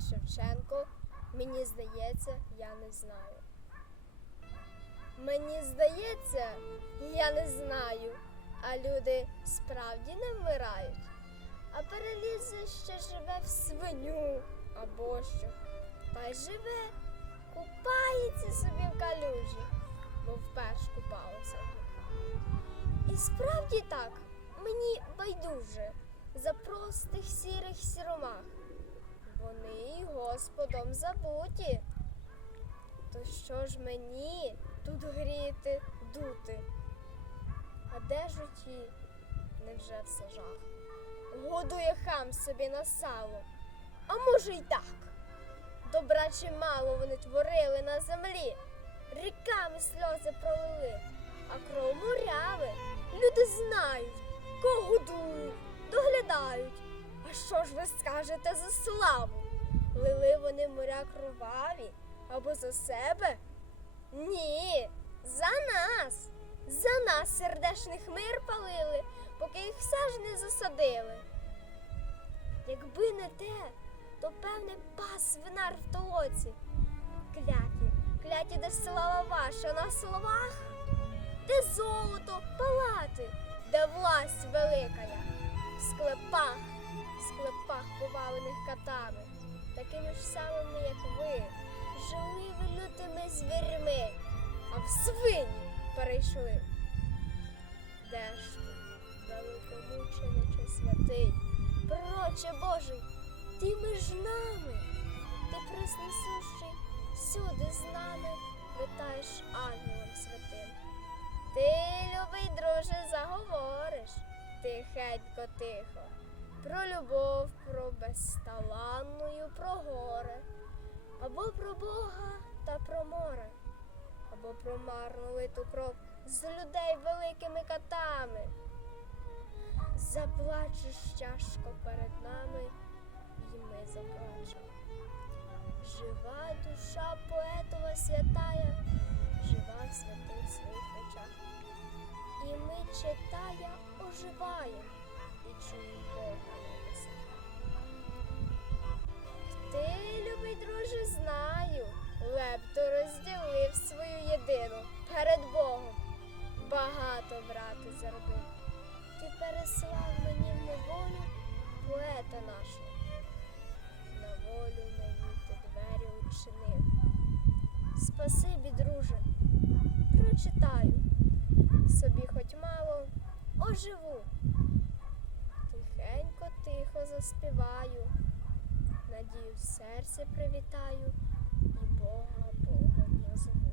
Шевченко, мені здається, я не знаю. Мені здається, я не знаю, а люди справді не вмирають. А перелізе ще живе в свиню або що. Та й живе, купається собі в калюжі, мов вперше купалася. І справді так, мені байдуже за простих сірих сіромах. Вони Господом забуті. То що ж мені тут гріти, дути? А де ж оті? Невже все жах? Годує хам собі на сало. А може й так. Добра чимало вони творили на землі, ріками сльози пролили, а кров моряли. Люди знають, кого годують, доглядають. А що ж ви скажете за славу? Лили вони моря кроваві або за себе? Ні, за нас. За нас сердешних мир палили, поки їх все ж не засадили. Якби не те, то певне пас винар в толоці. Кляті, кляті, де слава ваша на словах, де золото, палати, де власть великая, катами, такими ж самими, як ви, жили ви лютими звірми, а в свині перейшли. Де ж ти, великомучениче святий, пророче Божий, ти між нами, ти преснесущий, всюди з нами витаєш ангелом святим. Ти, любий друже, заговориш. Тихенько, тихо, про любов, про безталанною, про горе, або про Бога та про море, або про марну литу кров з людей великими катами. Заплачеш тяжко перед нами, і ми заплачемо. Жива душа поетова святая, жива в святих своїх очах. І ми читая оживаєм і чуємо Бога Спасибі, друже, прочитаю. Собі хоч мало оживу. Тихенько, тихо заспіваю, надію в серці привітаю і Бога Бога назову.